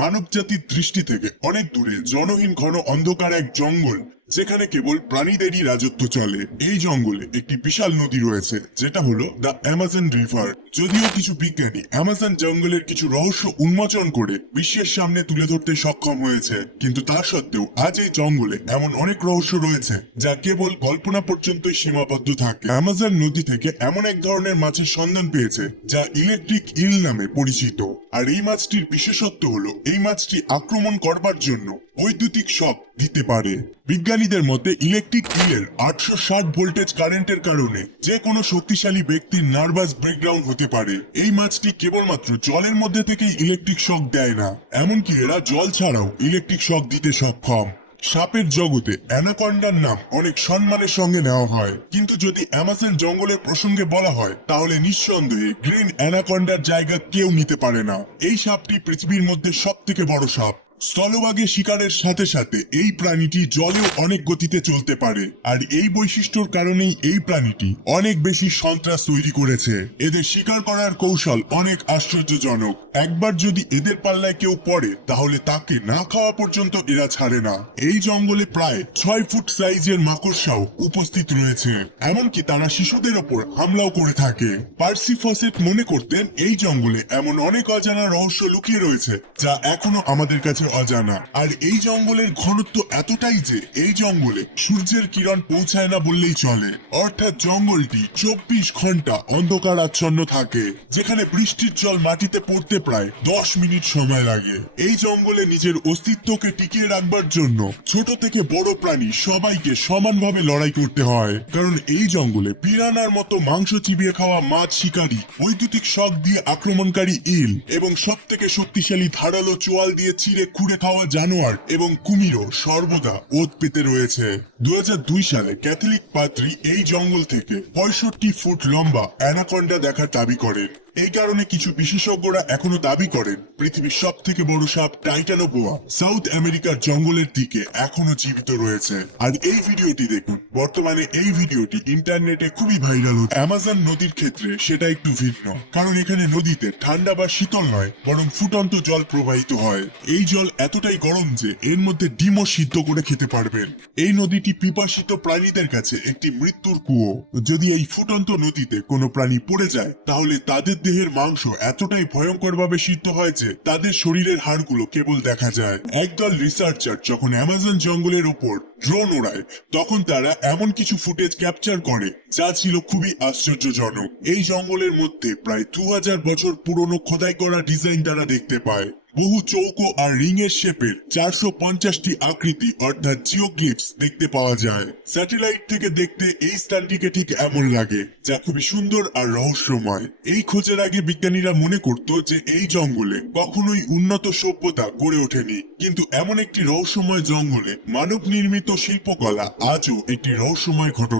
মানব জাতির দৃষ্টি থেকে অনেক দূরে জনহীন ঘন অন্ধকার এক জঙ্গল, যেখানে কেবল প্রাণীদেরই রাজত্ব চলে। এই জঙ্গলে একটি বিশাল নদী রয়েছে, যেটা হলো দ্য অ্যামাজন রিভার। যদিও কিছু বিজ্ঞানী অ্যামাজন জঙ্গলের কিছু রহস্য উন্মোচন করে বিশ্বের সামনে তুলে ধরতে সক্ষম হয়েছে, কিন্তু তা সত্ত্বেও আজ এই জঙ্গলে এমন অনেক রহস্য রয়েছে যা কেবল কল্পনা পর্যন্তই সীমাবদ্ধ থাকে। অ্যামাজন নদী থেকে এমন এক ধরনের মাছের সন্ধান পেয়েছে যা ইলেকট্রিক ইল নামে পরিচিত। আর এই মাছটির বিশেষত্ব হলো এই মাছটি আক্রমণ করবার জন্য বৈদ্যুতিক শক দিতে পারে। বিজ্ঞানীদের মতে ইলেকট্রিক ইলের 860 ভোল্টেজ কারেন্টের কারণে যে কোনো শক্তিশালী ব্যক্তির নার্ভাস ব্রেকডাউন হতে পারে। এই মাছটি কেবলমাত্র জলের মধ্যে থেকেই ইলেকট্রিক শক দেয় না, এমনকি এরা জল ছাড়াও ইলেকট্রিক শক দিতে সক্ষম। সাপের জগতে অ্যানাকন্ডার নাম অনেক সম্মানের সঙ্গে নেওয়া হয়, কিন্তু যদি অ্যামাজন জঙ্গলের প্রসঙ্গে বলা হয় তাহলে নিঃসন্দেহে গ্রিন অ্যানাকন্ডার জায়গা কেউ নিতে পারে না। এই সাপটি পৃথিবীর মধ্যে সবথেকে বড় সাপ। স্থলভাগে শিকারের সাথে সাথে এই প্রাণীটি জলেও অনেক গতিতে চলতে পারে, আর এই বৈশিষ্ট্যর কারণেই এই প্রাণীটি অনেক বেশি সন্ত্রাস তৈরি করেছে। এদের শিকার করার কৌশল অনেক আশ্চর্যজনক। একবার যদি এদের পাল্লায় কেউ পড়ে তাহলে তাকে না খাওয়া পর্যন্ত এরা ছাড়ে না। এই জঙ্গলে প্রায় 6 ফুট সাইজের মাকড়সাও উপস্থিত রয়েছে, এমনকি তারা শিশুদের ওপর হামলাও করে থাকে। পার্সি ফসেট মনে করতেন এই জঙ্গলে এমন অনেক অজানা রহস্য লুকিয়ে রয়েছে যা এখনো আমাদের কাছে অজানা। আর এই জঙ্গলের ঘনত্ব এতটাই যে এই জঙ্গলে সূর্যের কিরণ পৌঁছায় না বললেই চলে। অর্থাৎ জঙ্গলটি 24 ঘন্টা অন্ধকার আচ্ছন্ন থাকে, যেখানে বৃষ্টির জল মাটিতে পড়তে প্রায় 10 মিনিট সময় লাগে। এই জঙ্গলে নিজের অস্তিত্বকে টিকিয়ে রাখবার জন্য ছোট থেকে বড় প্রাণী সবাইকে সমানভাবে লড়াই করতে হয়, কারণ এই জঙ্গলে পিরানার মতো মাংস চিবিয়ে খাওয়া মাছ শিকারী, বৈদ্যুতিক শক দিয়ে আক্রমণকারী ইল এবং সব থেকে শক্তিশালী ধারালো চোয়াল দিয়ে চিরে খুঁড়ে খাওয়া জানোয়ার এবং কুমিরও সর্বদা ওত পেতে রয়েছে। 2002 সালে ক্যাথলিক পাদ্রী এই জঙ্গল থেকে 65 ফুট লম্বা অ্যানাকন্ডা দেখার দাবি করেন। এই কারণে কিছু বিশেষজ্ঞরা এখনো দাবি করেন পৃথিবীর সব থেকে বড় সাপ টাইটানোবোয়া সাউথ আমেরিকার জঙ্গলের দিকে এখনো জীবিত রয়েছে। আর এই ভিডিওটি দেখুন। বর্তমানে এই ভিডিওটি ইন্টারনেটে খুবই ভাইরাল হচ্ছে। অ্যামাজন নদীর ক্ষেত্রে সেটা একটু ভিন্ন, কারণ এখানে নদীতে ঠান্ডা বা শীতল নয়, বরং ফুটন্ত জল প্রবাহিত হয়। এই জল এতটাই গরম যে এর মধ্যে ডিমও সিদ্ধ করে খেতে পারবেন। এই নদীটি পিপাসিত প্রাণীদের কাছে একটি মৃত্যুর কুয়ো। যদি এই ফুটন্ত নদীতে কোনো প্রাণী পড়ে যায় তাহলে তাদের দেহের মাংস এতটাই ভয়ঙ্করভাবে সিদ্ধ হয় যে তাদের শরীরের হাড়গুলো কেবল দেখা যায়। একদল রিসার্চার যখন অ্যামাজন জঙ্গলের উপর ড্রোন ওড়ায় তখন তারা এমন কিছু ফুটেজ ক্যাপচার করে যা ছিল খুবই আশ্চর্যজনক। এই জঙ্গলের মধ্যে প্রায় 2000 বছর পুরনো খোদাই করা ডিজাইন তারা দেখতে পায়। বহু চৌকো আর রিং এর শেপের 450টি আকৃতি অর্থাৎ জিওগ্লিফস দেখতে পাওয়া যায়। স্যাটেলাইট থেকে দেখতে এই স্থানটিকে ঠিক এমন লাগে, যা খুবই সুন্দর আর রহস্যময়। এই খোঁজের আগে বিজ্ঞানীরা মনে করত যে এই জঙ্গলে কখনোই উন্নত সভ্যতা গড়ে ওঠেনি, কিন্তু এমন একটি রহস্যময় জঙ্গলে মানব নির্মিত শিল্পকলা আজও একটি রহস্যময় ঘটনা।